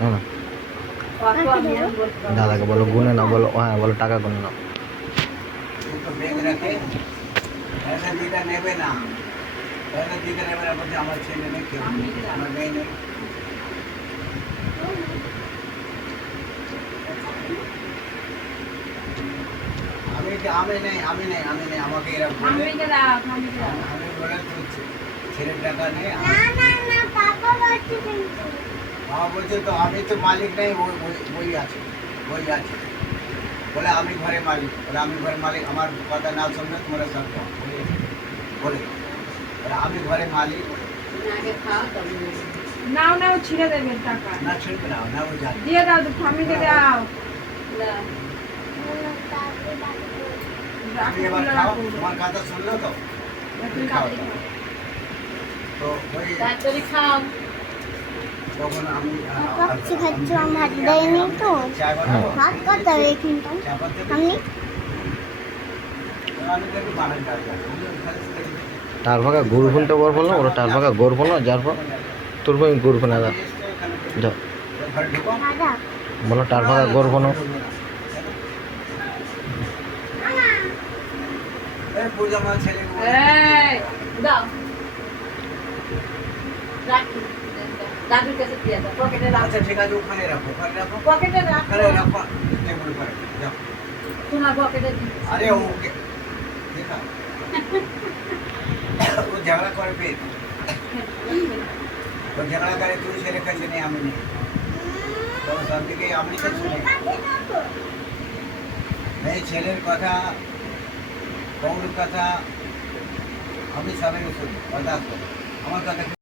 না দাদাকে বলো গুনে না, বলো হ্যাঁ বলো টাকা গুনে নাও। নেবে না, দিতে নেবে না, বলছে আমার ছেলে নেই, কেউ আমার মেয়ে নেই। আমি নেই আমাকে এরা আমি বলে তুলছি ছেলের টাকা নেই। বাবা বলছে তো আমি তো মালিক নেই, বই আছে বলে আমি ঘরে মালিক, বলে আমি ঘরে মালিক, আমার কথা না শুনবে তোমরা সব বলে আমি ঘরে মালিক। নাও ছিঁড়ে দেবে টাকা। না ছিড়বে না, ও যাবে দিয়ে দাও তো ফামিকে দাও। আমি এবার খাও, তোমার কথা শুনলো তো তো ওই খাও। তখন আমি খাচ্ছ ভাত দেয়নি তো ভাত কত এখানটা আমি টার ভাগা গরু ফোনটা বর বললো ওরা টার ভাগা গরু ফোন যার পর তোর ভাই গরু ফোন আদা যাও দাদা বলো টার ভাগা গরু ফোন দাও রাখি দাদুর কাছে দিয়ে দাও পকেটে রাখো। আচ্ছা ঠিক আছে, ওখানে রাখো পকেটে রাখো, টেবিল করে যাও। তোমার পকেটে দিই। আরে ওকে দেখা ও ঝগড়া করে পেয়ে ও ঝগড়া করে, তুই ছেলে কাছে নেই আমি নেই, তো সব দিকে আমি তো শুনি এই ছেলের কথা বউর কথা আমি সবাই শুনি, কথা আমার কথা